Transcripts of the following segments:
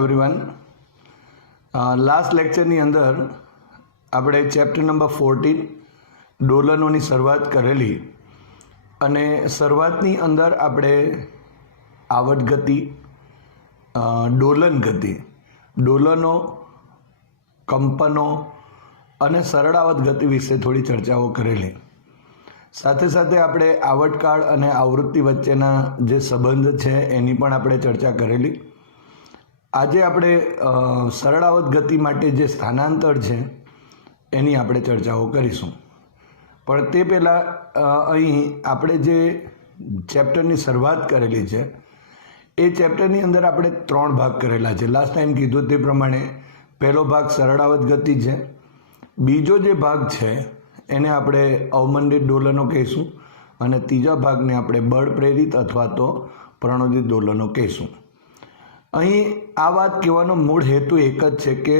Everyone. Last લેક્ચરની અંદર આપણે chapter number 14 ડોલનોની શરૂઆત કરેલી અને શરૂઆતની અંદર આપણે આવટ ગતિ, ડોલન ગતિ, ડોલનો, કંપનો અને સરળાવત ગતિ વિશે થોડી ચર્ચાઓ કરેલી. સાથે સાથે આપણે આવટકાળ અને આવૃત્તિ વચ્ચેના જે સંબંધ છે એની પણ આપણે ચર્ચા કરેલી. આજે આપણે સરળાવત ગતિ માટે જે સ્થાનાંતર છે એની આપણે ચર્ચાઓ કરીશું. પણ તે પહેલાં અહીં આપણે જે ચેપ્ટરની શરૂઆત કરેલી છે એ ચેપ્ટરની અંદર આપણે 3 ભાગ કરેલા છે. લાસ્ટ ટાઈમ કીધું તે પ્રમાણે પહેલો ભાગ સરળાવત ગતિ છે, બીજો જે ભાગ છે એને આપણે અવમંડિત ડોલનો કહીશું અને ત્રીજા ભાગને આપણે બળ પ્રેરિત અથવા તો પ્રણોદિત ડોલનો કહીશું. અહીં આ વાત કહેવાનો મૂળ હેતુ એક જ છે કે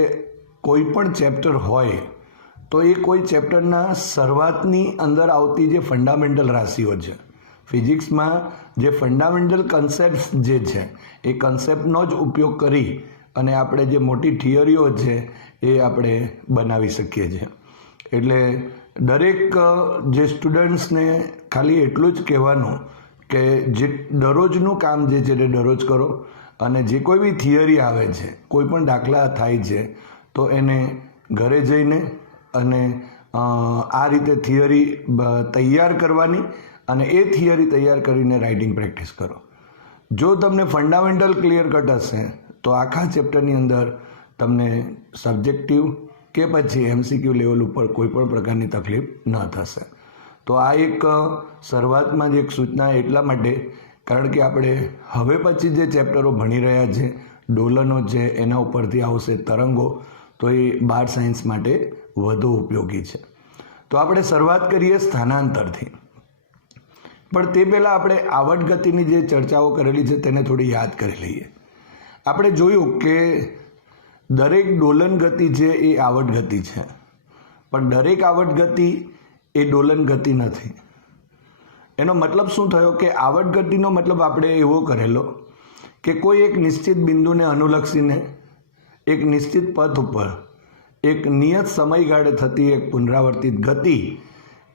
કોઈ પણ ચેપ્ટર હોય તો એ કોઈ ચેપ્ટરના શરૂઆતની અંદર આવતી જે ફંડામેન્ટલ રાશિઓ છે, ફિઝિક્સમાં જે ફંડામેન્ટલ કન્સેપ્ટ્સ જે છે એ કન્સેપ્ટનો જ ઉપયોગ કરી અને આપણે જે મોટી થિયરીઓ છે એ આપણે બનાવી શકીએ છીએ. એટલે દરેક જે સ્ટુડન્ટ્સને ખાલી એટલું જ કહેવાનું કે જે દરરોજનું કામ જે છે તે દરરોજ કરો અને જે કોઈ બી થિયરી આવે છે, કોઈ પણ દાખલા થાય છે તો એને ઘરે જઈને અને આ રીતે થિયરી તૈયાર કરવાની અને એ થિયરી તૈયાર કરીને રાઇટિંગ પ્રેક્ટિસ કરો. જો તમને ફંડામેન્ટલ ક્લિયર કટ હશે તો આખા ચેપ્ટરની અંદર તમને સબ્જેક્ટિવ કે પછી MCQ લેવલ ઉપર કોઈ પણ પ્રકારની તકલીફ ન થશે. તો આ એક શરૂઆતમાં જ એક સૂચના એટલા માટે કારણ કે આપણે હવે પછી જે ચેપ્ટરો ભણી રહ્યા છે, ડોલનો છે, એના ઉપરથી આવશે તરંગો, તો એ 12 સાયન્સ માટે વધુ ઉપયોગી છે. તો આપણે શરૂઆત કરીએ સ્થાનાંતરથી. પણ તે પહેલાં આપણે આવટ ગતિની જે ચર્ચાઓ કરેલી છે તેને થોડી યાદ કરી લઈએ. આપણે જોયું કે દરેક ડોલન ગતિ છે એ આવટ ગતિ છે, પણ દરેક આવટ ગતિ એ ડોલન ગતિ નથી. એનો મતલબ શું થયો કે આવટ ગતિનો મતલબ આપણે એવો કરેલો કે કોઈ એક નિશ્ચિત બિંદુને અનુલક્ષીને એક નિશ્ચિત પથ ઉપર એક નિયત સમયગાળે થતી એક પુનરાવર્તિત ગતિ,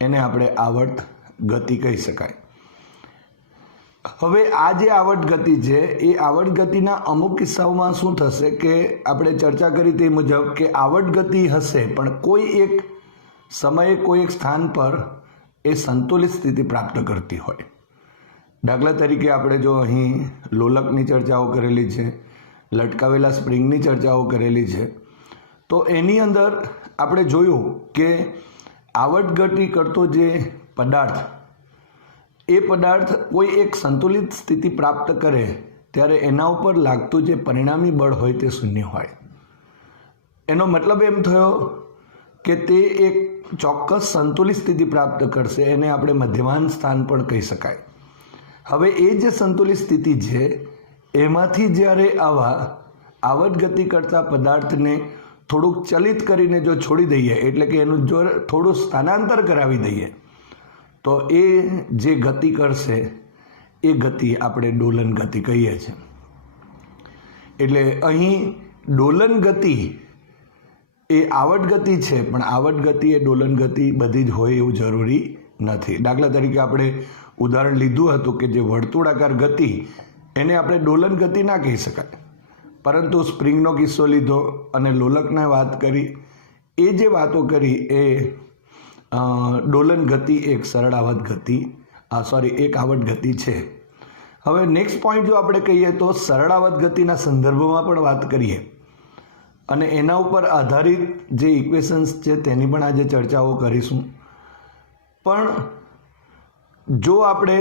એને આપણે આવટ ગતિ કહી શકાય. હવે આ જે આવટ ગતિ છે એ આવટ ગતિના અમુક કિસ્સાઓમાં શું થશે કે આપણે ચર્ચા કરી તે મુજબ કે આવટ ગતિ હશે પણ કોઈ એક સમયે કોઈ એક સ્થાન પર એ સંતુલિત સ્થિતિ પ્રાપ્ત કરતી હોય. દાખલા તરીકે આપણે જો અહીં લોલકની ચર્ચાઓ કરેલી છે, લટકાવેલા સ્પ્રિંગની ચર્ચાઓ કરેલી છે, તો એની અંદર આપણે જોયું કે આવટ ગતિ કરતો જે પદાર્થ, એ પદાર્થ કોઈ એક સંતુલિત સ્થિતિ પ્રાપ્ત કરે ત્યારે એના ઉપર લાગતું જે પરિણામી બળ હોય તે શૂન્ય હોય. એનો મતલબ એમ થયો કે તે એક ચોક્કસ સંતુલિત સ્થિતિ પ્રાપ્ત કરશે, એને આપણે મધ્યમાન સ્થાન પણ કહી શકાય. હવે એ જે સંતુલિત સ્થિતિ છે એમાંથી જ્યારે આવા આવટ ગતિ કરતા પદાર્થને થોડુંક ચલિત કરીને જો છોડી દઈએ, એટલે કે એનું જો થોડું સ્થાનાંતર કરાવી દઈએ, તો એ જે ગતિ કરશે એ ગતિ આપણે ડોલન ગતિ કહીએ છીએ. એટલે અહીં ડોલન ગતિ એ આવટ ગતિ છે, પણ આવટ ગતિ એ ડોલન ગતિ બધી જ હોય એવું જરૂરી નથી. દાખલા તરીકે આપણે ઉદાહરણ લીધું હતું કે જે વર્તુળાકાર ગતિ એને આપણે ડોલન ગતિ ના કહી શકાય, પરંતુ સ્પ્રિંગનો કિસ્સો લીધો અને લોલકને વાત કરી, એ જે વાતો કરી એ ડોલન ગતિ એક સરળાવત ગતિ એક આવટ ગતિ છે. હવે નેક્સ્ટ પોઈન્ટ જો આપણે કહીએ તો સરળાવત ગતિના સંદર્ભમાં પણ વાત કરીએ અને એના ઉપર આધારિત જે ઇક્વેશન્સ છે તેની પણ આજે ચર્ચાઓ કરીશું. પણ જો આપણે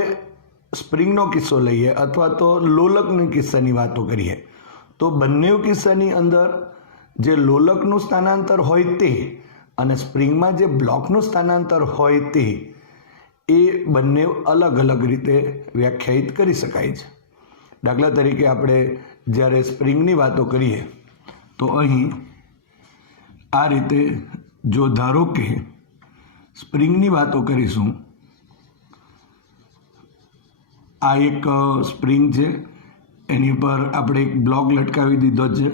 સ્પ્રિંગનો કિસ્સો લઈએ અથવા તો લોલકની કિસ્સાની વાતો કરીએ તો બંને કિસ્સાની અંદર જે લોલકનું સ્થાનાંતર હોય તે અને સ્પ્રિંગમાં જે બ્લોકનું સ્થાનાંતર હોય તે એ બંને અલગ અલગ રીતે વ્યાખ્યાયિત કરી શકાય છે. દાખલા તરીકે આપણે જ્યારે સ્પ્રિંગની વાતો કરીએ તો અહીં આ રીતે જો ધારો કે સ્પ્રિંગની વાતો કરીશું, આ એક સ્પ્રિંગ છે એની ઉપર આપણે એક બ્લોક લટકાવી દીધો છે.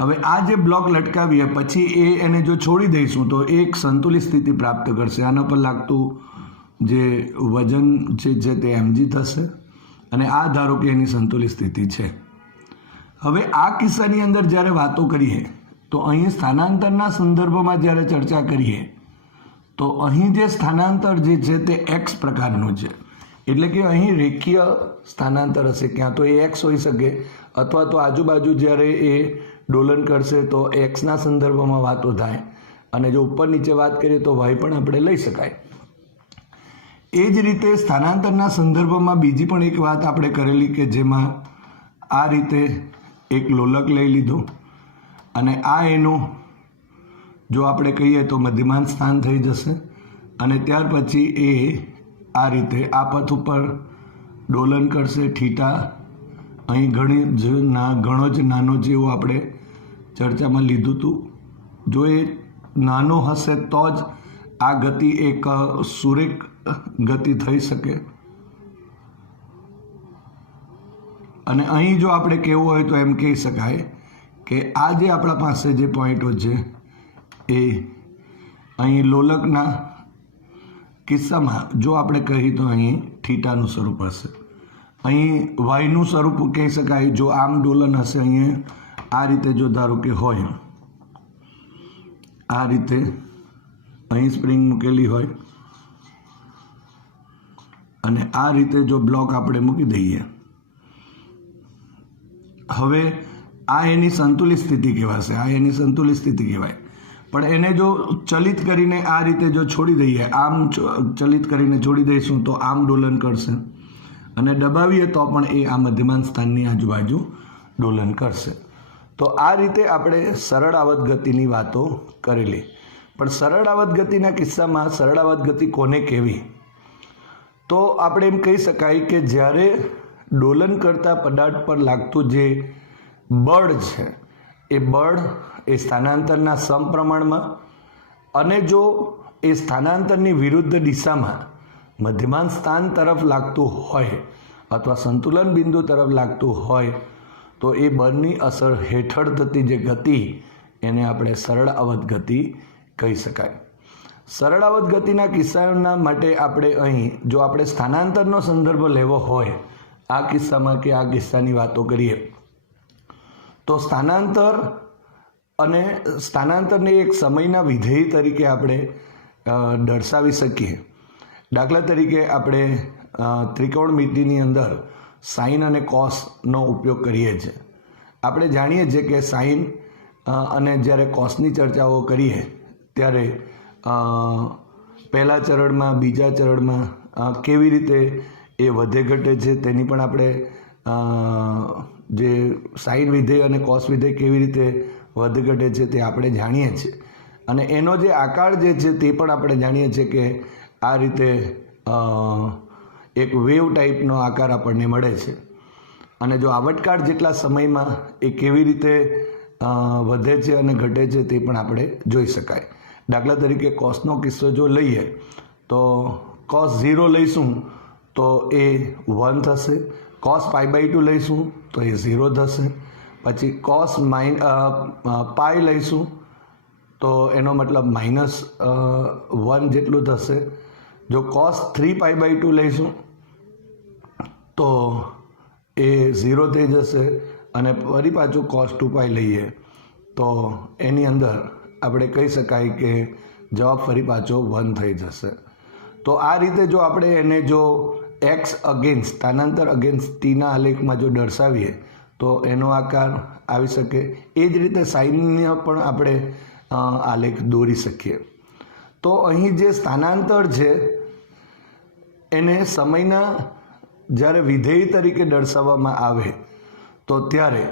હવે આ જે બ્લોક લટકાવીએ પછી એને જો છોડી દઈશું તો એ એક સંતુલિત સ્થિતિ પ્રાપ્ત કરશે. આના પર લાગતું જે વજન છે તે mg થશે અને આ ધારો કે એની સંતુલિત સ્થિતિ છે. હવે આ કિસ્સાની અંદર જ્યારે વાતો કરીએ તો અહીં સ્થાનાંતરના સંદર્ભમાં જ્યારે ચર્ચા કરીએ તો અહીં જે સ્થાનાંતર જે છે તે x પ્રકારનું છે. એટલે કે અહીં રેખીય સ્થાનાંતર હશે. ક્યાં તો એ x હોઈ શકે અથવા તો આજુબાજુ જ્યારે એ ડોલન કરશે તો એક્સના સંદર્ભમાં વાતો થાય અને જો ઉપર નીચે વાત કરીએ તો વાય પણ આપણે લઈ શકાય. એ જ રીતે સ્થાનાંતરના સંદર્ભમાં બીજી પણ એક વાત આપણે કરેલી કે જેમાં આ રીતે એક લોલક લઈ લીધું અને આ એનું જો આપણે કહીએ તો મધ્યમાન સ્થાન થઈ જશે અને ત્યાર પછી એ આ રીતે આ પથ ઉપર ડોલન કરશે. થીટા અહીં ઘણો જ નાનો જેવું આપણે ચર્ચામાં લીધું હતું. જો એ નાનો હશે તો જ આ ગતિ એક સુરેખ ગતિ થઈ શકે. અને અહીં જો આપણે કહેવું હોય તો એમ કહી શકાય કે આ જે આપણા પાસે જે પોઈન્ટો છે એ અહીં લોલકના કિસ્સામાં જો આપણે કહીએ તો અહીં થીટાનું સ્વરૂપ હશે. અહીં વાયનું સ્વરૂપ કહી શકાય. જો આમ ડોલન હશે અહીંયા આ રીતે જો ધારો કે હોય આ રીતે અહીં સ્પ્રિંગ મૂકેલી હોય અને આ રીતે જો બ્લોક આપણે મૂકી દઈએ. હવે આ એની સંતુલિત સ્થિતિ કહેવાશે. આ એની સંતુલિત સ્થિતિ કહેવાય. પણ એને જો ચલિત કરીને આ રીતે જો છોડી દઈએ, આમ ચલિત કરીને છોડી દઈશું તો આમ ડોલન કરશે અને દબાવીએ તો પણ એ આ મધ્યમાન સ્થાનની આજુબાજુ ડોલન કરશે. તો આ રીતે આપણે સરળ આવત ગતિની વાતો કરેલી. પણ સરળ આવત ગતિના કિસ્સામાં સરળ આવત ગતિ કોને કહેવી? તો આપણે એમ કહી શકાય કે જ્યારે ડોલન કરતા પદાર્થ પર લાગતું જે બળ છે એ બળ એ સ્થાનાંતરના સમપ્રમાણમાં અને જો એ સ્થાનાંતરની વિરુદ્ધ દિશામાં મધ્યમાન સ્થાન તરફ લાગતું હોય અથવા સંતુલન બિંદુ તરફ લાગતું હોય તો એ બળની અસર હેઠળ થતી જે ગતિ એને આપણે સરળ આવત ગતિ કહી શકાય. સરળ આવત ગતિના કિસ્સાના માટે આપણે અહીં જો આપણે સ્થાનાંતરનો સંદર્ભ લેવો હોય આ કિસ્સામાં કે આ કિસ્સાની વાતો કરીએ તો સ્થાનાંતર અને સ્થાનાંતરને એક સમયના વિધેય તરીકે આપણે દર્શાવી શકીએ. દાખલા તરીકે આપણે ત્રિકોણમિતિની અંદર સાઇન અને કોસનો ઉપયોગ કરીએ છીએ. આપણે જાણીએ છીએ કે સાઇન અને જ્યારે કોસની ચર્ચાઓ કરીએ ત્યારે પહેલા ચરણમાં બીજા ચરણમાં કેવી રીતે એ વધે ઘટે છે તેની પણ આપણે જે સાઇન વિધેય અને કોસ વિધેય કેવી રીતે વધે ઘટે છે તે આપણે જાણીએ છીએ અને એનો જે આકાર જે છે તે પણ આપણે જાણીએ છીએ કે આ રીતે એક વેવ ટાઈપનો આકાર આપણને મળે છે અને જો આવટકાળ જેટલા સમયમાં એ કેવી રીતે વધે છે અને ઘટે છે તે પણ આપણે જોઈ શકાય. દાખલા તરીકે કોસનો કિસ્સો જો લઈએ તો કોસ 0 લઈશું તો એ 1 થશે. કોસ π/2 લઈશું તો એ 0 થશે. પછી કોસ પાઈ લઈશું તો એનો મતલબ -1 જેટલું થશે. જો કોસ 3π/2 લઈશું તો એ 0 થઈ જશે અને ફરી પાછું કોસ 2π લઈએ તો એની અંદર આપણે કહી શકાય કે જવાબ ફરી પાછો 1 થઈ જશે. તો આ રીતે જો આપણે એને જો એક્સ અગેન્સ્ટ સ્થાનાંતર અગેન્સ્ટ ટીના આલેખમાં જો દર્શાવીએ તો એનો આકાર આવી શકે. એ જ રીતે સાઇનને પણ આપણે આલેખ દોરી શકીએ. તો અહીં જે સ્થાનાંતર છે એને સમયના જ્યારે વિધેય તરીકે દર્શાવવામાં આવે તો ત્યારે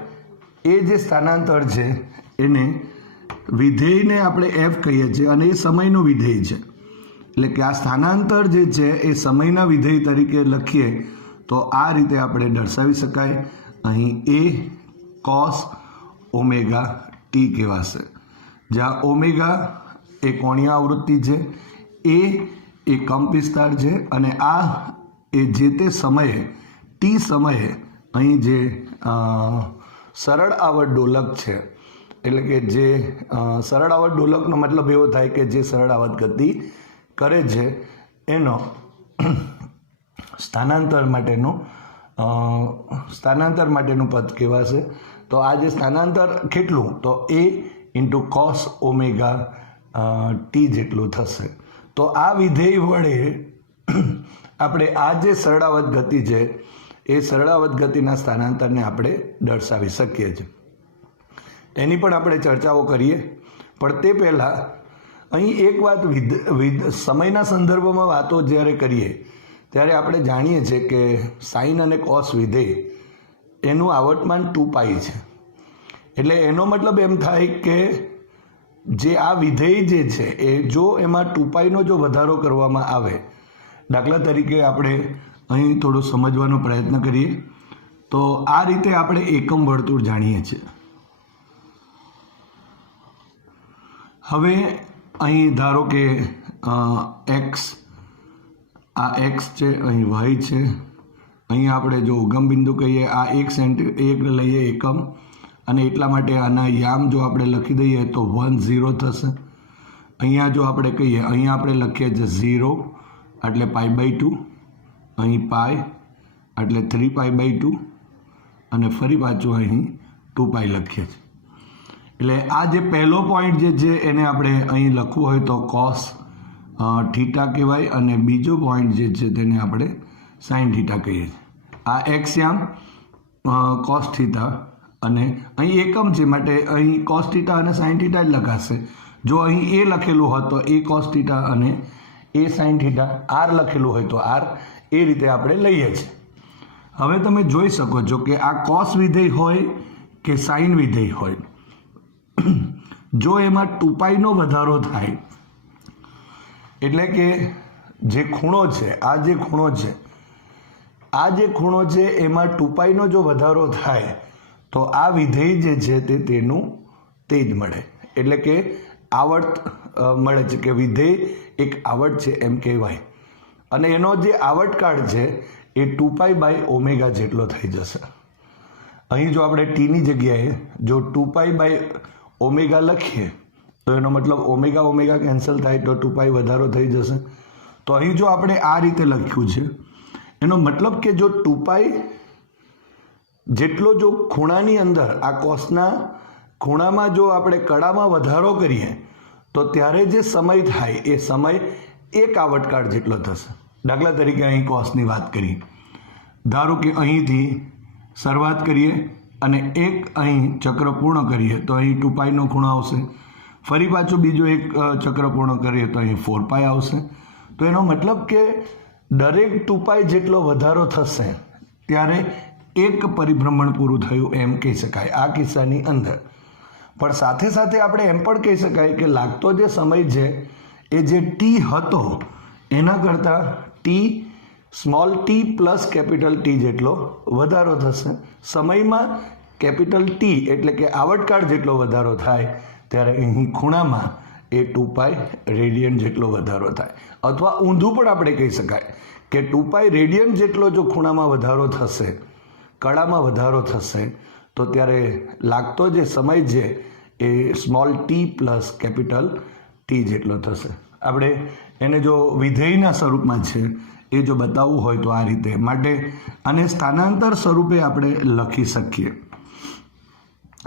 એ જે સ્થાનાંતર છે એને વિધેયને આપણે એફ કહીએ છીએ અને એ સમયનું વિધેય છે. એટલે કે આ સ્થાનાંતર જે છે એ સમયના વિધેય તરીકે લખીએ તો આ રીતે આપણે દર્શાવી શકાય. અહીં એ કોસ ઓમેગા ટી કહેવાશે, જ્યાં ઓમેગા એ કોણીય આવૃત્તિ છે, એ કંપ વિસ્તાર છે અને આ એ જે તે સમયે ટી સમયે અહીં જે સરળ આવર્ત ડોલક છે, એટલે કે જે સરળ આવર્ત ડોલકનો મતલબ એવો થાય કે જે સરળ આવર્ત ગતિ કરે છે એનો સ્થાનાંતર માટેનું પદ કહેવાશે. તો આ જે સ્થાનાંતર કેટલું, તો a into cos omega T જેટલું થશે. તો આ વિધેય વડે આપણે આ જે સરળાવત ગતિ છે એ સરળાવત ગતિના સ્થાનાંતરને આપણે દર્શાવી શકીએ છીએ. એની પણ આપણે ચર્ચાઓ કરીએ, પણ તે પહેલાં અહીં એક વાત સમયના સંદર્ભમાં વાતો જ્યારે કરીએ ત્યારે આપણે જાણીએ છીએ કે સાઇન અને કોસ વિધેય એનું આવર્તમાન 2π છે. એટલે એનો મતલબ એમ થાય કે જે આ વિધેય જે છે એ જો એમાં 2πનો જો વધારો કરવામાં આવે, દાખલા તરીકે આપણે અહીં થોડું સમજવાનો પ્રયત્ન કરીએ તો આ રીતે આપણે એકમ વર્તુળ જાણીએ છીએ. હવે અહીં ધારો કે એક્સ, આ એક્સ છે, અહીં વાય છે, અહીં આપણે જો ઉગમ બિંદુ કહીએ આ 1 લઈએ એકમ, અને એટલા માટે આના યામ જો આપણે લખી દઈએ તો 1 0 થશે. અહીંયા જો આપણે કહીએ, અહીંયા આપણે લખીએ છીએ 0 એટલે π/2, અહીં પાય એટલે 3π/2, અને ફરી પાછું અહીં 2π લખીએ છીએ. એટલે આ જે પહેલો પોઈન્ટ જે છે એને આપણે અહીં લખવું હોય તો કોસ થીટા કહેવાય, અને બીજો પોઈન્ટ જે છે તેને આપણે સાઇન થીટા કહીએ છીએ. આ એક્સ યામ કોસ થીટા, અને અહીં એકમ છે માટે અહીં કોસ થીટા અને સાઇન થીટા જ લખાશે. જો અહીં એ લખેલું હોત તો એ કોસ થીટા અને એ સાઇન થીટા, આર લખેલું હોય તો આર, એ રીતે આપણે લઈએ છીએ. હવે તમે જોઈ શકો છો કે આ કોસ વિધેય હોય કે સાઇન વિધેય હોય, જો એમાં 2πનો વધારો થાય, એટલે કે જે ખૂણો છે, આ જે ખૂણો છે એમાં 2πનો જો વધારો થાય તો આ વિધેય જે છે તેનું તે જ મળે. એટલે કે આવર્ત મળે છે, કે વિધેય એક આવર્ત છે એમ કહેવાય. અને એનો જે આવર્તકાળ છે એ 2π/ω જેટલો થઈ જશે. અહીં જો આપણે ટીની જગ્યાએ જો 2π/ω લખીએ તો એનો મતલબ ઓમેગા કેન્સલ થાય તો 2π વધારો થઈ જશે. તો અહીં જો આપણે આ રીતે લખ્યું છે, એનો મતલબ કે જો 2π જેટલો જો ખૂણાની અંદર આ કોસના ખૂણામાં જો આપણે કડામાં વધારો કરીએ તો ત્યારે જે સમય થાય એ સમય એક આવર્તકાળ જેટલો થશે. દાખલા તરીકે અહીં કોસની વાત કરીએ, ધારો કે અહીંથી શરૂઆત કરીએ અને એક અહીં ચક્ર પૂર્ણ કરીએ તો અહીં 2πનો ખૂણો આવશે. ફરી પાછું બીજો એક ચક્ર પૂર્ણ કરીએ તો અહીં 4π આવશે. તો એનો મતલબ કે દરેક 2π જેટલો વધારો થશે ત્યારે એક પરિભ્રમણ પૂરું થયું એમ કહી શકાય આ કિસ્સાની અંદર. પણ સાથે સાથે આપણે એમ પણ કહી શકાય કે લાગતો જે સમય છે એ જે ટી હતો એના કરતાં small t plus capital T જેટલો વધારો થશે. સમયમાં કેપિટલ ટી એટલે કે આવર્તકાળ જેટલો વધારો થાય ત્યારે અહીં ખૂણામાં એ 2π રેડિયન જેટલો વધારો થાય. અથવા ઊંધું પણ આપણે કહી શકાય કે 2π રેડિયન જેટલો જો ખૂણામાં વધારો થશે, કળામાં વધારો થશે, તો ત્યારે લાગતો જે સમય છે એ small t plus capital T જેટલો થશે. આપણે એને જો વિધેયના સ્વરૂપમાં છે એ જો બતાવવું હોય તો આ રીતે, માટે આને સ્થાનાંતર સ્વરૂપે આપણે લખી શકીએ.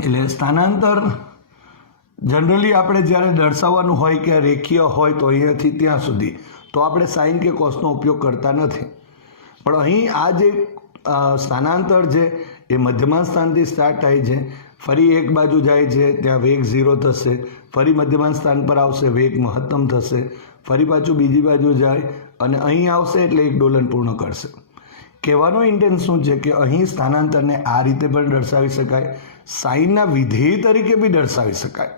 એટલે સ્થાનાંતર જનરલી આપણે જ્યારે દર્શાવવાનું હોય કે રેખીય હોય તો અહીંયાથી ત્યાં સુધી તો આપણે સાઇન કે કોસનો ઉપયોગ કરતા નથી. પણ અહીં આ જે સ્થાનાંતર છે એ મધ્યમાન સ્થાનથી સ્ટાર્ટ થાય છે, ફરી એક બાજુ જાય છે ત્યાં વેગ 0 થશે, ફરી મધ્યમાન સ્થાન પર આવશે વેગ મહત્તમ થશે, ફરી પાછું બીજી બાજુ જાય અને અહીં આવશે એટલે એક ડોલન પૂર્ણ કરશે. કહેવાનો ઇન્ટેન્સ શું છે કે અહીં સ્થાનાંતરને આ રીતે પણ દર્શાવી શકાય, સાઇનના વિધેય તરીકે બી દર્શાવી શકાય,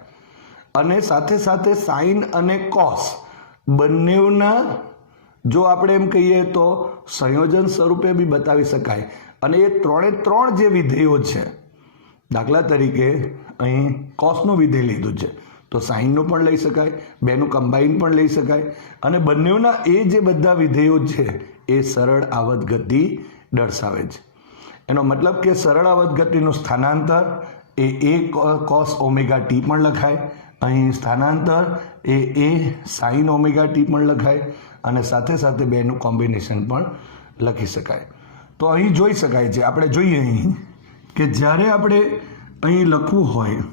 અને સાથે સાથે સાઇન અને કોસ બંનેના જો આપણે એમ કહીએ તો સંયોજન સ્વરૂપે બી બતાવી શકાય. અને એ ત્રણ જે વિધેયો છે, દાખલા તરીકે અહીં કોસનું વિધેય લીધું છે તો સાઇનનું પણ લઈ શકાય, બેનું કમ્બાઈન પણ લઈ શકાય, અને બંનેના એ જે બધા વિધેયો છે એ સરળ આવર્ત ગતિ દર્શાવે છે. એનો મતલબ કે સરળ આવર્ત ગતિનું સ્થાનાંતર એ a cos ઓમેગા ટી પણ લખાય, અહીં સ્થાનાંતર એ a sin ઓમેગા ટી પણ લખાય અને સાથે સાથે બેનું કોમ્બિનેશન પણ લખી શકાય. તો અહીં જોઈ શકાય છે, આપણે જોઈએ અહીં કે જ્યારે આપણે અહીં લખવું હોય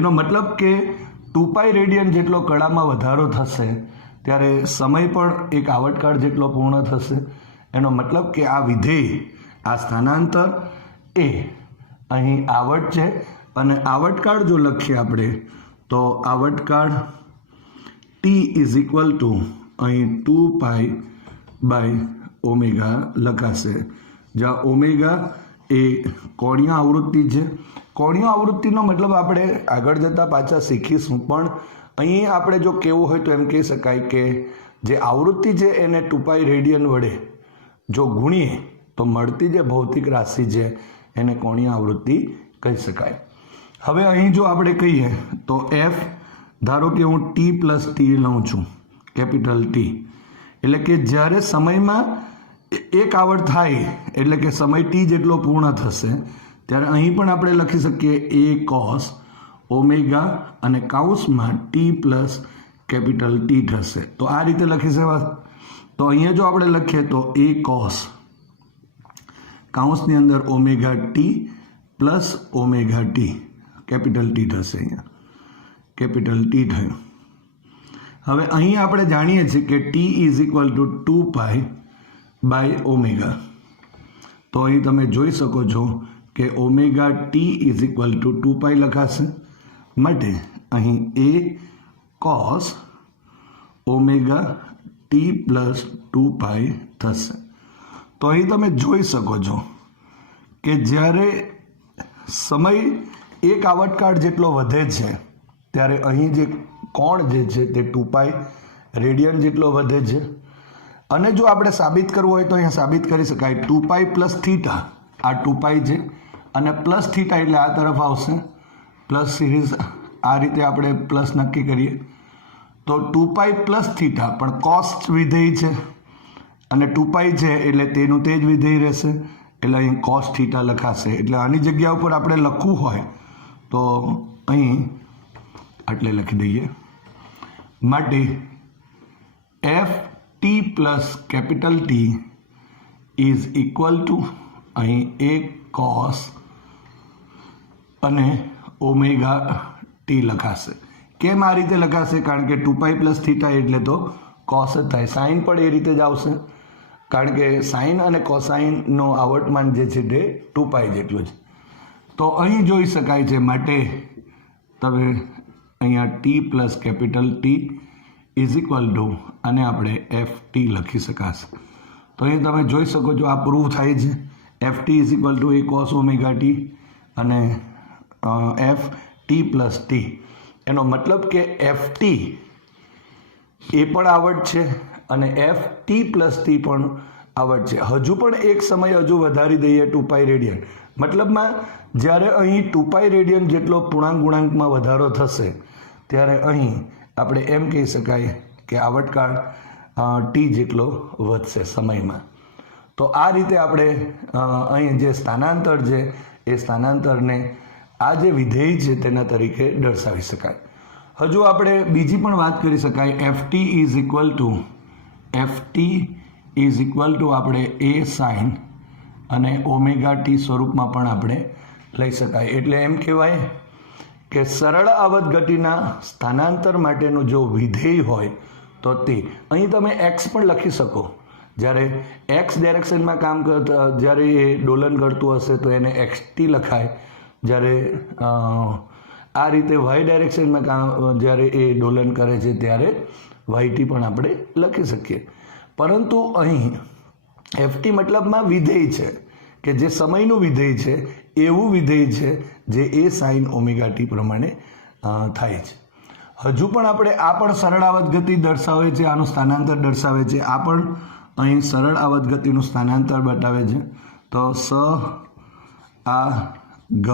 એનો મતલબ કે 2π રેડિયન જેટલો કળામાં વધારો થશે ત્યારે સમય પણ એક આવર્તકાળ જેટલો પૂર્ણ થશે. એનો મતલબ કે આ વિધેય, આ સ્થાનાંતર એ અહીં આવર્ત છે અને આવર્તકાળ જો લખીએ આપણે તો આવર્તકાળ ટી ઇઝ ઇક્વલ ટુ અહીં 2π બાય ઓમેગા લખાશે, જ્યાં ઓમેગા એ કોણીય આવૃત્તિ છે. કોણીય આવૃત્તિનો મતલબ આપણે આગળ જતાં પાછા શીખીશું, પણ અહીં આપણે જો કહેવું હોય તો એમ કહી શકાય કે જે આવૃત્તિ છે એને 2π રેડિયન વડે જો ગુણીએ તો મળતી જે ભૌતિક રાશિ છે એને કોણીય આવૃત્તિ કહી શકાય. હવે અહીં જો આપણે કહીએ તો એફ, ધારો કે હું ટી પ્લસ ટી લઉં છું, કેપિટલ ટી, એટલે કે જ્યારે સમયમાં એક આવર્ત થાય એટલે કે સમય ટી જેટલો પૂર્ણ થશે ત્યારે અહીં પણ આપણે લખી શકીએ એ કોસ ઓમેગા અને કાઉન્સમાં ટી પ્લસ કેપિટલ ટી થશે. તો આ રીતે લખી શકાય. તો અહીંયા જો આપણે લખીએ તો એ કોસ કાઉન્સની અંદર omega T plus omega T capital T થશે, અહીંયા કેપિટલ ટી થયું. હવે અહીં આપણે જાણીએ છીએ કે T is equal to 2π by omega. તો અહીં તમે જોઈ શકો છો કે omega T is equal to 2π લખાશે, માટે અહીં એ કોસ ઓમેગા ટી પ્લસ 2π થશે. તો અહીં તમે જોઈ શકો છો કે જ્યારે સમય એક આવર્તકાળ જેટલો વધે છે ત્યારે અહીં જે કોણ જે છે તે 2π રેડિયન જેટલો વધે છે. અને જો આપણે સાબિત કરવું હોય તો અહીંયા સાબિત કરી શકાય 2π પ્લસ થીટા, આ 2π છે અને પ્લસ થીટા એટલે આ તરફ આવશે પ્લસ સિરીઝ, આ રીતે આપણે પ્લસ નક્કી કરીએ તો 2π પ્લસ થીટા પણ કોસ વિધેય છે અને 2π છે એટલે તેનું તે જ વિધેય રહેશે, એટલે અહીં કોસ થીટા લખાશે. એટલે આની જગ્યા ઉપર આપણે લખવું હોય તો અહીં આટલે લખી દઈએ. માટે F T plus capital T is equal two અહીં એ કોસ અને ઓમેગા ટી લખાશે. કેમ આ રીતે લખાશે? કારણ કે 2π પ્લસ થીટા એટલે તો કોસ જ થાય. સાઇન પણ એ રીતે જ આવશે, કારણ કે સાઇન અને કોસાઇનનો આવર્તમાન જે છે તે 2π જેટલું છે. તો અહીં જોઈ શકાય છે, માટે તમે અહીંયા T plus capital T is equal two અને આપણે એફ ટી લખી શકાશે. તો અહીં તમે જોઈ શકો છો આ પ્રૂવ થાય છે. F T is equal to A cos omega T અને એફ ટી પ્લસ ટી, એનો મતલબ કે એફ ટી એ પણ આવર્ત છે અને એફ ટી પ્લસ ટી પણ આવર્ત છે. હજુ પણ એક સમય હજુ વધારી દઈએ 2π રેડિયન, મતલબમાં જ્યારે અહીં 2π રેડિયન જેટલો પૂર્ણાંક ગુણાંકમાં વધારો થશે ત્યારે અહીં આપણે એમ કહી શકાય કે આવર્તકાળ ટી જેટલો વધશે સમયમાં. તો આ રીતે આપણે અહીં જે સ્થાનાંતર છે એ સ્થાનાંતરને આ જે વિધેય છે તેના તરીકે દર્શાવી શકાય. હજુ આપણે બીજી પણ વાત કરી શકાય. F T is equal two આપણે એ સાઇન અને ઓમેગા ટી સ્વરૂપમાં પણ આપણે લઈ શકાય. એટલે એમ કહેવાય કે સરળ આવર્ત ગતિના સ્થાનાંતર માટેનું જો વિધેય હોય તો તે અહીં તમે એક્સ પણ લખી શકો. જ્યારે એક્સ ડાયરેક્શનમાં કામ કરતા, જ્યારે એ ડોલન કરતું હશે તો એને એક્સ ટી લખાય. જ્યારે આ રીતે વાય ડાયરેક્શનમાં કામ, જ્યારે એ ડોલન કરે છે ત્યારે વાય ટી પણ આપણે લખી શકીએ. પરંતુ અહીં એફટી મતલબમાં વિધેય છે કે જે સમયનું વિધેય છે, એવું વિધેય છે જે એ સાઇન ઓમેગા ટી પ્રમાણે થાય છે. હજુ પણ આપણે આ પણ સરળ આવર્ત ગતિ દર્શાવે છે, આનું સ્થાનાંતર દર્શાવે છે. આ પણ અહીં સરળ આવર્ત ગતિનું સ્થાનાંતર બતાવે છે. તો સ આ ગ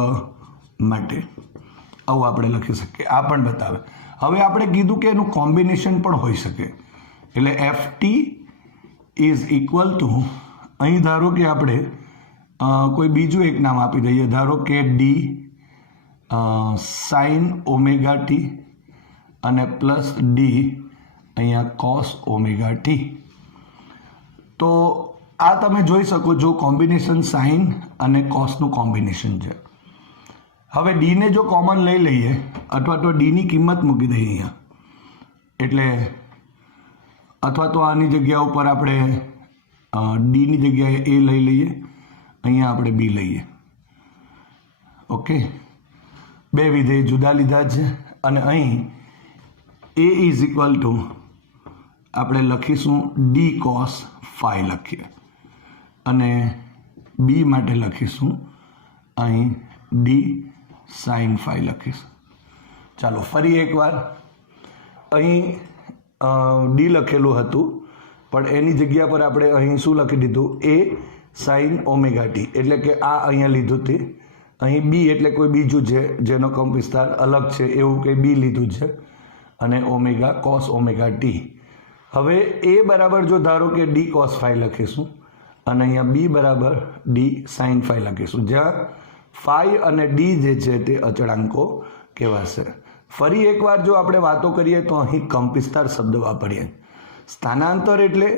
માટે આવું આપણે લખી શકીએ. આ પણ બતાવે. હવે આપણે કીધું કે એનું કોમ્બિનેશન પણ હોઈ શકે. એટલે F T is equal two, અહીં ધારો કે આપણે કોઈ બીજું એક નામ આપી દઈએ. ધારો કે ડી સાઇન ઓમેગા ટી અને પ્લસ ડી અહીંયા કોસ ઓમેગા ટી. તો આ તમે જોઈ શકો છો કોમ્બિનેશન સાઇન અને કોસનું કોમ્બિનેશન છે. હવે ડીને જો કોમન લઈ લઈએ અથવા તો ડીની કિંમત મૂકી દઈએ અહીંયા, એટલે અથવા તો આની જગ્યા ઉપર આપણે ડીની જગ્યાએ એ લઈ લઈએ, અહીંયા આપણે બી લઈએ. ઓકે, બે વિધેય જુદા લીધા છે અને અહીં એ ઇઝ ઇક્વલ ટુ આપણે લખીશું ડી કોસ ફાઈ લખીએ અને બી માટે લખીશું અહીં ડી સાઇન ફાઈ લખીશું. ચાલો ફરી એકવાર, અહીં ડી લખેલું હતું પણ એની જગ્યા પર આપણે અહીં શું લખી દીધું? એ સાઇન ઓમેગા ટી, એટલે કે આ અહીંયા લીધું તે. અહીં બી એટલે કોઈ બીજું છે જેનો કંપ વિસ્તાર અલગ છે એવું કંઈ બી લીધું છે અને ઓમેગા કોસ ઓમેગા ટી. હવે એ બરાબર જો ધારો કે ડી કોસ ફાઈ લખીશું અને અહીંયા બી બરાબર ડી સાઇન ફાઈ લખીશું, જ્યાં ફાઈ અને ડી જે છે તે અચળાંકો કહેવાશે. ફરી એકવાર જો આપણે વાતો કરીએ તો અહીં કંપ વિસ્તાર શબ્દ વાપરીએ. સ્થાનાંતર એટલે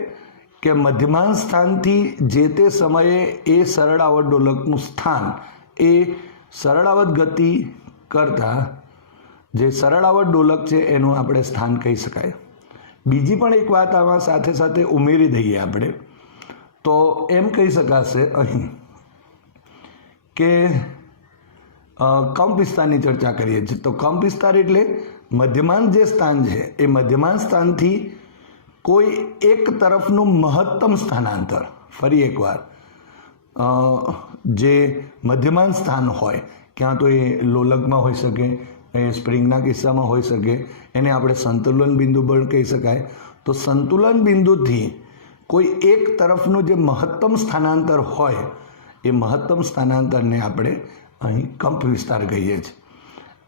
કે મધ્યમાંશ સ્થાનથી જે તે સમયે એ સરળાવત ડોલકનું સ્થાન એ સરળાવત ગતિ કરતાં જે સરળાવત ડોલક છે એનું આપણે સ્થાન કહી શકાય. બીજી પણ એક વાત આમાં સાથે સાથે ઉમેરી દઈએ આપણે, તો એમ કહી શકાશે અહીં કે કંપ વિસ્તારની ચર્ચા કરીએ છીએ તો કંપ વિસ્તાર એટલે મધ્યમાંશ જે સ્થાન છે એ મધ્યમાંશ સ્થાનથી કોઈ એક તરફનું મહત્તમ સ્થાનાંતર. ફરી એકવાર, જે મધ્યમાંશ સ્થાન હોય, ક્યાં તો એ લોલકમાં હોઈ શકે, એ સ્પ્રિંગના કિસ્સામાં હોઈ શકે, એને આપણે સંતુલન બિંદુ પણ કહી શકાય. તો સંતુલન બિંદુથી કોઈ એક તરફનું જે મહત્તમ સ્થાનાંતર હોય એ મહત્તમ સ્થાનાંતરને આપણે અહીં કંપ વિસ્તાર કહીએ છીએ.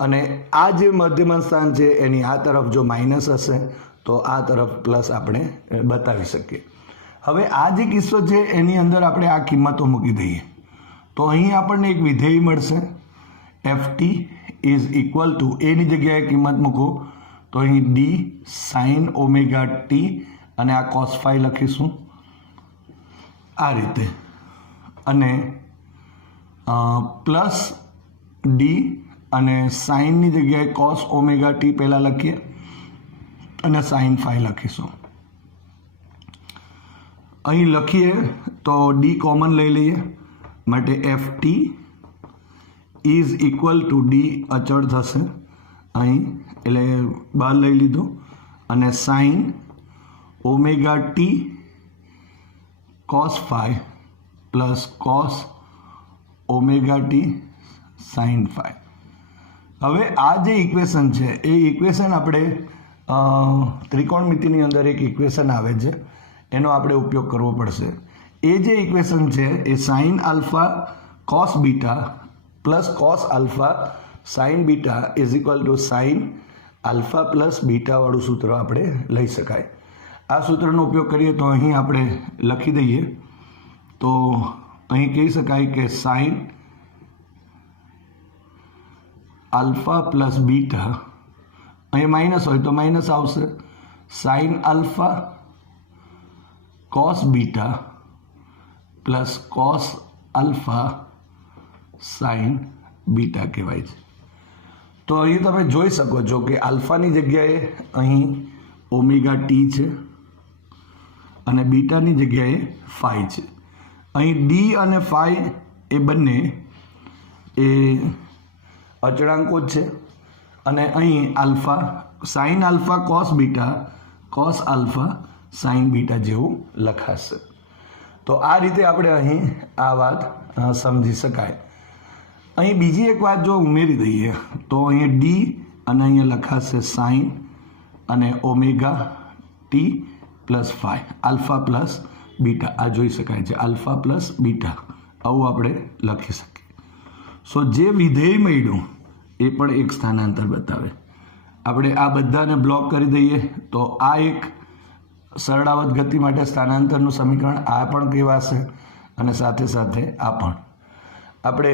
અને આ જે મધ્યમાંશ સ્થાન છે એની આ તરફ જો માઇનસ હશે તો આ તરફ પ્લસ આપણે બતાવી શકીએ. હવે આ જે કિસ્સો છે એની અંદર આપણે આ કિંમતો મૂકી દઈએ તો અહીં આપણને એક વિધેય મળશે F T is equal to, એની જગ્યાએ કિંમત મૂકો તો અહીં ડી સાઇન ઓમેગા ટી અને આ કોસ ફાઈ લખીશું આ રીતે, અને પ્લસ ડી અને સાઇનની જગ્યાએ કોસ ઓમેગા ટી પહેલાં લખીએ અને સાઇન ફાઈ લખીશું. અહીં લખીએ તો ડી કોમન લઈ લઈએ માટે F T is equal to D અચળ થશે અહીં, એટલે બહાર લઈ લીધું, અને sine omega T cos phi plus cos omega T sine phi. હવે આ જે ઇક્વેશન છે એ ઇક્વેશન આપણે ત્રિકોણમિતિની અંદર એક ઇક્વેશન આવે છે એનો આપણે ઉપયોગ કરવો પડશે. એ જે ઇક્વેશન છે એ sine alpha cos beta plus cos alpha sine beta is equal to sine alpha plus બીટાવાળું સૂત્ર આપણે લઈ શકાય. આ સૂત્રનો ઉપયોગ કરીએ તો અહીં આપણે લખી દઈએ તો અહીં કહી શકાય કે સાઇન આલ્ફા પ્લસ બીટા, અહીં માઇનસ હોય તો માઇનસ આવશે, sign alpha cos beta plus cos alpha sine beta કહેવાય છે. તો અહીં તમે જોઈ શકો છો કે આલ્ફાની જગ્યાએ અહીં ઓમેગા ટી છે અને બીટાની જગ્યાએ ફાઈ છે. અહીં ડી અને ફાઈ એ બંને એ અચળાંકો જ છે અને અહીં alpha sign alpha cos beta cos alpha sine beta જેવું લખાશે. તો આ રીતે આપણે અહીં આ વાત સમજી શકાય. અહીં બીજી એક વાત જો ઉમેરી દઈએ તો અહીં ડી અને અહીંયા લખાશે સાઇન અને omega T plus phi alpha plus beta, આ જોઈ શકાય છે આલ્ફા પ્લસ બીટા, આવું આપણે લખી શકીએ. સો જે વિધેય મળ્યું એ પણ એક સ્થાનાંતર બતાવે. આપણે આ બધાને બ્લોક કરી દઈએ તો આ એક સરળાવત ગતિ માટે સ્થાનાંતરનું સમીકરણ આ પણ કહેવાશે અને સાથે સાથે આ પણ. આપણે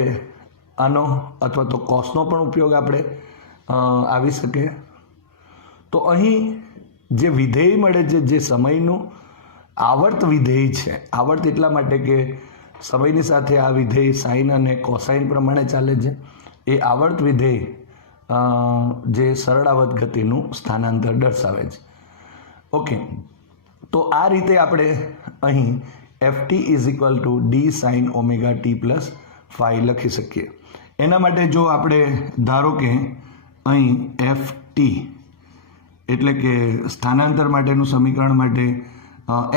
આનો અથવા તો કોસનો પણ ઉપયોગ આપણે આવી શકે. તો અહીં જે વિધેય મળે છે, જે સમયનું આવર્ત વિધેય છે, આવર્ત એટલા માટે કે સમયની સાથે આ વિધેય સાઇન અને કોસાઇન પ્રમાણે ચાલે છે, એ આવર્ત વિધેય જે સરળાવત ગતિનું સ્થાનાંતર દર્શાવે છે. ઓકે, તો આ રીતે આપણે અહીં ft is equal to D sine omega T plus phi લખી શકીએ. એના માટે જો આપણે ધારો કે અહીં ft એટલે કે સ્થાનાંતર માટેનું સમીકરણ માટે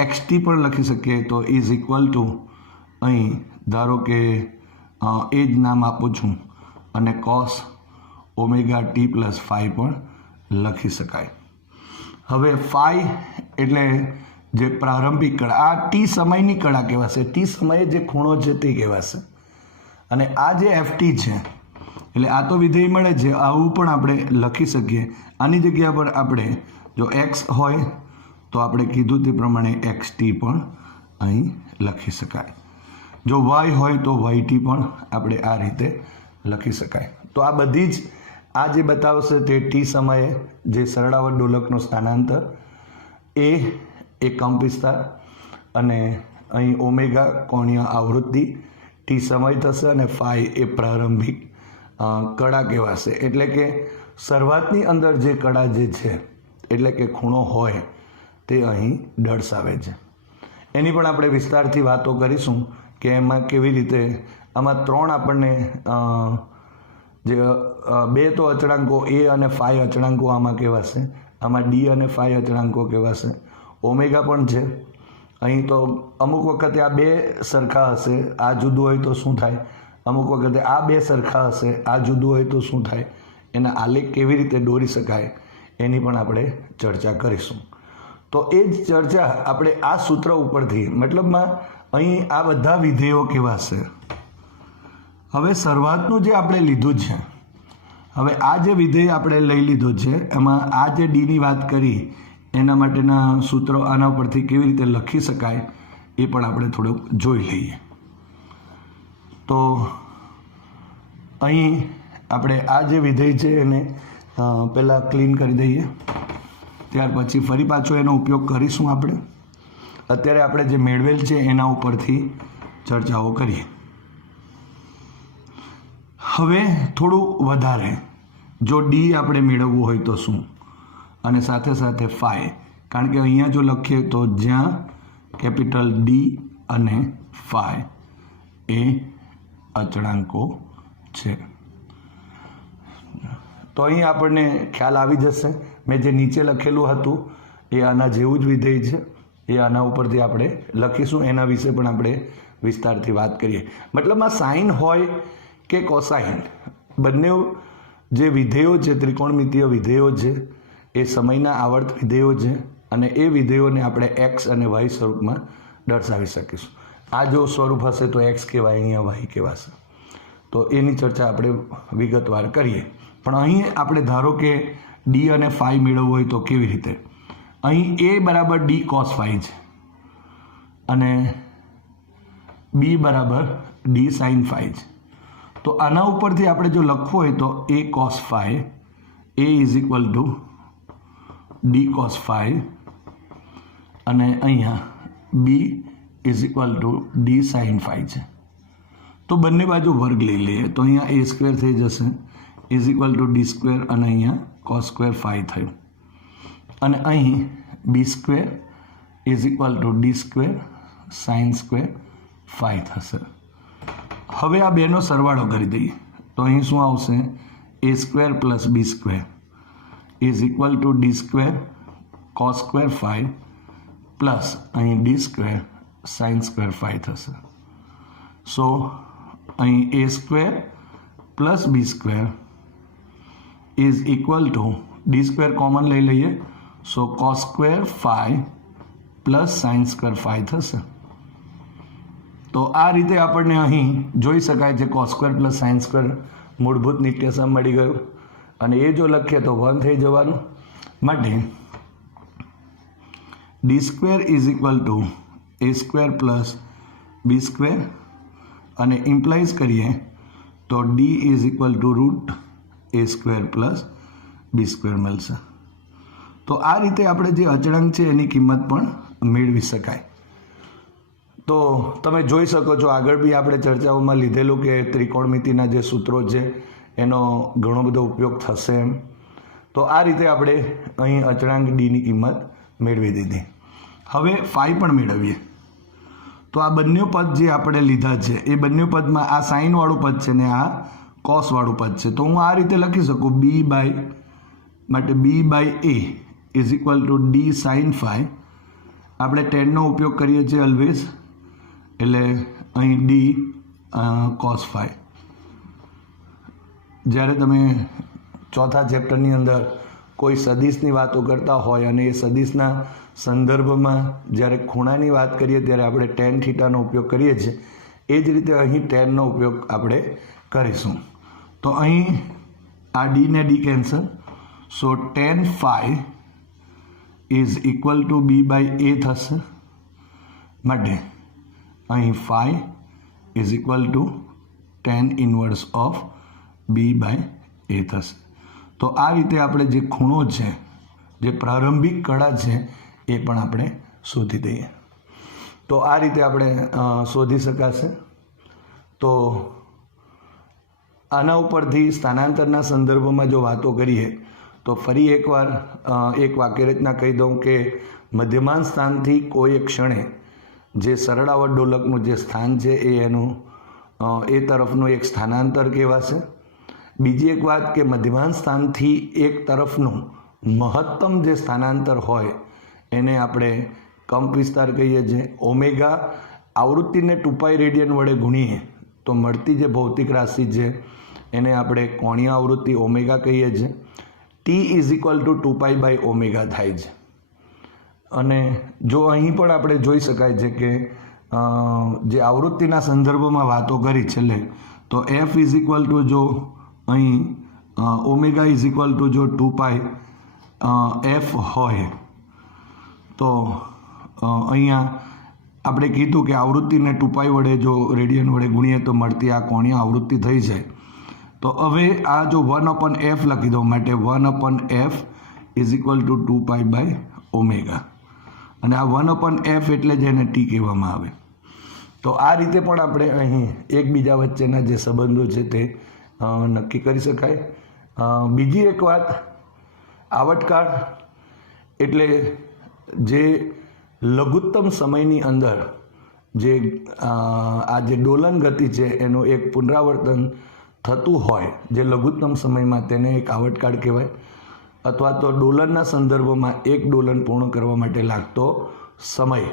xt પણ લખી શકીએ, તો ઇઝ ઇક્વલ ટુ અહીં ધારો કે એ જ નામ આપું છું અને cos omega T plus phi પણ લખી શકાય. હવે ફાઈ એટલે જે પ્રારંભિક કળા, આ ટી સમયની કળા કહેવાશે. ટી સમયે જે ખૂણો છે તે કહેવાશે. અને આ જે ft છે એટલે આ તો વિધેય મળે છે, આવું પણ આપણે લખી શકીએ. આની જગ્યા પર આપણે જો x હોય તો આપણે કીધું તે પ્રમાણે xt પણ અહીં લખી શકાય. જો y હોય તો yt પણ આપણે આ રીતે લખી શકાય. તો આ બધી જ આ જે બતાવશે તે ટી સમયે જે સરળાવત ડોલકનું સ્થાનાંતર, એ કંપ વિસ્તાર અને અહીં ઓમેગા કોણીય આવૃત્તિ ટી સમય થશે અને ફાઈ એ પ્રારંભિક કળા કહેવાશે. એટલે કે શરૂઆતની અંદર જે કળા જે છે એટલે કે ખૂણો હોય તે અહીં દર્શાવે છે. એની પણ આપણે વિસ્તારથી વાતો કરીશું કે એમાં કેવી રીતે આમાં ત્રણ આપણને જે બે તો અચળાંકો એ અને ફાઈ અચળાંકો આમાં કહેવાશે, આમાં ડી અને ફાઈ અચળાંકો કહેવાશે, ઓમેગા પણ છે. અહીં તો અમુક વખતે આ બે સરખા હશે, આ જુદું હોય તો શું થાય, અમુક વખતે આ બે સરખા હશે, આ જુદું હોય તો શું થાય, એના આલેખ કેવી રીતે દોરી શકાય એની પણ આપણે ચર્ચા કરીશું. તો એ જ ચર્ચા આપણે આ સૂત્ર ઉપરથી, મતલબમાં અહીં આ બધા વિધેયો કહેવાશે. હવે શરૂઆતનું જે આપણે લીધું છે, હવે આ જે વિધેય આપણે લઈ લીધું છે એમાં આ જે ડીની વાત કરી એના માટેના સૂત્રો આના પરથી કેવી રીતે લખી શકાય એ પણ આપણે થોડુંક જોઈ લઈએ. તો અહીં આપણે આ જે વિધેય છે એને પહેલાં ક્લીન કરી દઈએ, ત્યાર પછી ફરી પાછો એનો ઉપયોગ કરીશું. આપણે અત્યારે આપણે જે મેળવેલ છે એના ઉપરથી ચર્ચાઓ કરીએ. હવે થોડું વધારે, જો ડી આપણે મેળવવું હોય તો શું, અને સાથે સાથે ફાઈ, કારણ કે અહીંયા જો લખીએ તો જ્યાં કેપિટલ ડી અને ફાઈ એ અચળાંકો છે. તો અહીં આપણને ખ્યાલ આવી જશે. મેં જે નીચે લખેલું હતું એ આના જેવું જ વિધેય છે, એ આના ઉપરથી આપણે લખીશું. એના વિશે પણ આપણે વિસ્તારથી વાત કરીએ. મતલબમાં સાઇન હોય કે કોસાઇન, બંને જે વિધેયો છે, ત્રિકોણમિતીય વિધેયો છે, એ સમયના આવર્ત વિધેયો છે અને એ વિધેયોને આપણે એક્સ અને વાય સ્વરૂપમાં દર્શાવી શકીશું. આ જો સ્વરૂપ હશે તો એક્સ કહેવાય, અહીંયા વાય કહેવાશે. તો એની ચર્ચા આપણે વિગતવાર કરીએ. પણ અહીં આપણે ધારો કે ડી અને ફાઈ મેળવવું હોય તો કેવી રીતે, અહીં એ બરાબર ડી કોસ ફાઈ છે અને બી બરાબર ડી સાઇન ફાઈ છે. તો આના ઉપરથી આપણે જો લખવું હોય તો A cos phi, A is equal to D cos phi અને અહીંયા B is equal to D sine phi છે. તો બંને બાજુ વર્ગ લઈ લઈએ તો અહીંયા એ સ્ક્વેર થઈ જશે, is equal to D square અને અહીંયા કોસ સ્ક્વેર ફાઈ થયું. અને અહીં B square is equal to D square sine square phi થશે. હવે આ બેનો સરવાળો કરી દઈએ તો અહીં શું આવશે, A square plus B square is equal to D square cos square phi plus અહીં D square sine square phi થશે. સો અહીં A square plus B square is equal to D square common લઈ લઈએ, so cos square phi plus sine square phi થશે. તો આ રીતે આપણને અહીં જોઈ શકાય છે cos square plus sine square મૂળભૂત નિત્યસમ મળી ગયું. અને એ જો લખીએ તો 1 થઈ જવાનું. માટે D square is equal to A square plus B square અને ઇમ્પ્લાઇઝ કરીએ તો D is equal to root A square plus B square મળશે. તો આ રીતે આપણે જે અચળાંક છે એની કિંમત પણ મેળવી શકાય. તો તમે જોઈ શકો છો આગળ બી આપણે ચર્ચાઓમાં લીધેલું કે ત્રિકોણમિતિના જે સૂત્રો છે એનો ઘણો બધો ઉપયોગ થશે એમ. તો આ રીતે આપણે અહીં અચળાંક ડીની કિંમત મેળવી દીધી. હવે ફાઈ પણ મેળવીએ. તો આ બંને પદ જે આપણે લીધા છે એ બંને પદમાં આ સાઇનવાળું પદ છે ને આ કોસવાળું પદ છે. તો હું આ રીતે લખી શકું B by A is equal to D sine phi. આપણે ટેનનો ઉપયોગ કરીએ છીએ ઓલવેઝ, એટલે અહીં ડી કોસ ફાઈ. જ્યારે તમે ચોથા ચેપ્ટરની અંદર કોઈ સદિશની વાતો કરતા હોય અને એ સદિશના સંદર્ભમાં જ્યારે ખૂણાની વાત કરીએ ત્યારે આપણે ટેન થીટાનો ઉપયોગ કરીએ છીએ, એ જ રીતે અહીં ટેનનો ઉપયોગ આપણે કરીશું. તો અહીં આ ડી ને D cancel. So tan phi is equal to B by A થશે. માટે અહીં phi is equal to tan inverse of B by A થશે. તો આ રીતે આપણે જે ખૂણો છે, જે પ્રારંભિક કળા છે, એ પણ આપણે શોધી દઈએ. તો આ રીતે આપણે શોધી શકાશે. તો આના ઉપરથી સ્થાનાંતરના સંદર્ભમાં જો વાતો કરીએ તો ફરી એકવાર એક વાક્ય રચના કહી દઉં કે મધ્યમાન સ્થાનથી કોઈ એક ક્ષણે જે સરળાવટ ડોલકનું જે સ્થાન છે એ તરફનું એક સ્થાનાંતર કહેવાશે. બીજી એક વાત કે મધ્યમાન સ્થાનથી એક તરફનું મહત્તમ જે સ્થાનાંતર હોય એને આપણે કંપ વિસ્તાર કહીએ છીએ. ઓમેગા આવૃત્તિને 2π રેડિયન વડે ગુણીએ તો મળતી જે ભૌતિક રાશિ છે એને આપણે કોણીય આવૃત્તિ ઓમેગા કહીએ છીએ. T is equal to 2π by omega થાય છે. અને જો અહીં પણ આપણે જોઈ શકાય છે કે જે આવૃત્તિના સંદર્ભમાં વાતો કરી છેલ્લે, તો એફ ઇઝ ઇક્વલ ટુ જો અહીં ઓમેગા ઇઝ ઇક્વલ ટુ જો 2π એફ હોય તો અહીંયા આપણે કીધું કે આવૃત્તિને 2π વડે જો રેડિયન વડે ગુણીએ તો મળતી આ કોણીય આવૃત્તિ થઈ જાય. તો હવે આ જો 1/f લખી દો, માટે 1/f is equal to 2π by omega. અને આ 1/f એટલે જ એને ટી કહેવામાં આવે. તો આ રીતે પણ આપણે અહીં એકબીજા વચ્ચેના જે સંબંધો છે તે નક્કી કરી શકાય. બીજી એક વાત, આવટકાળ એટલે જે લઘુત્તમ સમયની અંદર જે આ જે ડોલન ગતિ છે એનું એક પુનરાવર્તન થતું હોય, જે લઘુત્તમ સમયમાં, તેને એક આવટકાળ કહેવાય. અથવા તો ડોલનના સંદર્ભમાં એક ડોલન પૂર્ણ કરવા માટે લાગતો સમય,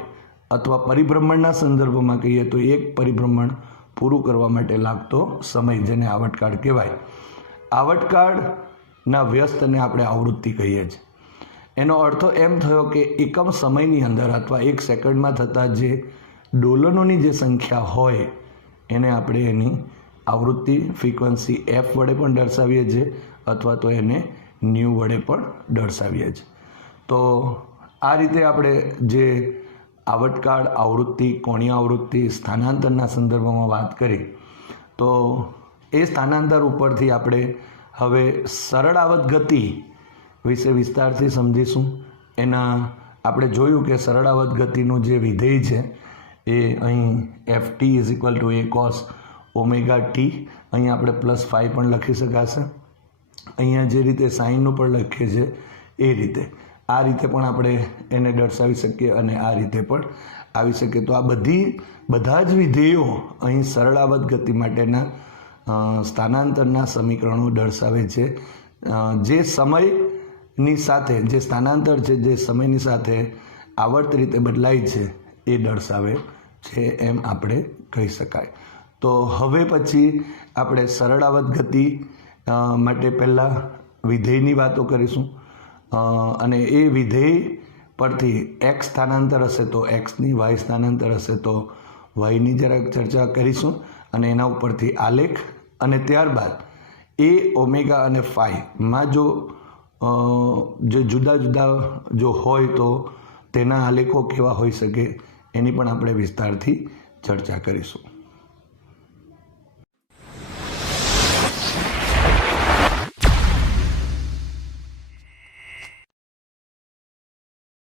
અથવા પરિભ્રમણના સંદર્ભમાં કહીએ તો એક પરિભ્રમણ પૂરું કરવા માટે લાગતો સમય, જેને આવટકાળ કહેવાય. આવટકાળના વ્યસ્તને આપણે આવૃત્તિ કહીએ છીએ. એનો અર્થ એમ થયો કે એકમ સમયની અંદર અથવા એક સેકન્ડમાં થતા જે ડોલનોની જે સંખ્યા હોય એને આપણે એની આવૃત્તિ ફ્રીક્વન્સી એફ વડે પણ દર્શાવીએ છીએ, અથવા તો એને ન્યૂ વડે પણ દર્શાવીએ છીએ. તો આ રીતે આપણે જે આવટકાળ, આવૃત્તિ, કોણીય આવૃત્તિ, સ્થાનાંતરના સંદર્ભમાં વાત કરી. તો એ સ્થાનાંતર ઉપરથી આપણે હવે સરળાવત ગતિ વિશે વિસ્તારથી સમજીશું. એના આપણે જોયું કે સરળાવત ગતિનું જે વિધેય છે એ અહીં F T is equal to A cos omega T, અહીં આપણે +5 પણ લખી શકાશે. અહીંયા જે રીતે સાઇનનું પણ લખીએ છીએ એ રીતે આ રીતે પણ આપણે એને દર્શાવી શકીએ અને આ રીતે પણ આવી શકે. તો આ બધા જ વિધેયો અહીં સરળાવત ગતિ માટેના સ્થાનાંતરના સમીકરણો દર્શાવે છે. જે સમયની સાથે જે સ્થાનાંતર છે, જે સમયની સાથે આવર્ત રીતે બદલાય છે એ દર્શાવે છે એમ આપણે કહી શકાય. તો હવે પછી આપણે સરળાવત ગતિ માટે પહેલાં વિધેયની વાતો કરીશું. અને એ વિધેય પરથી એક્સ સ્થાનાંતર હશે તો એક્સની, વાય સ્થાનાંતર હશે તો વાયની જરાક ચર્ચા કરીશું. અને એના ઉપરથી આલેખ, અને ત્યારબાદ એ ઓમેગા અને ફાઈમાં જો જુદા જુદા જો હોય તો તેના આલેખો કેવા હોઈ શકે એની પણ આપણે વિસ્તારથી ચર્ચા કરીશું.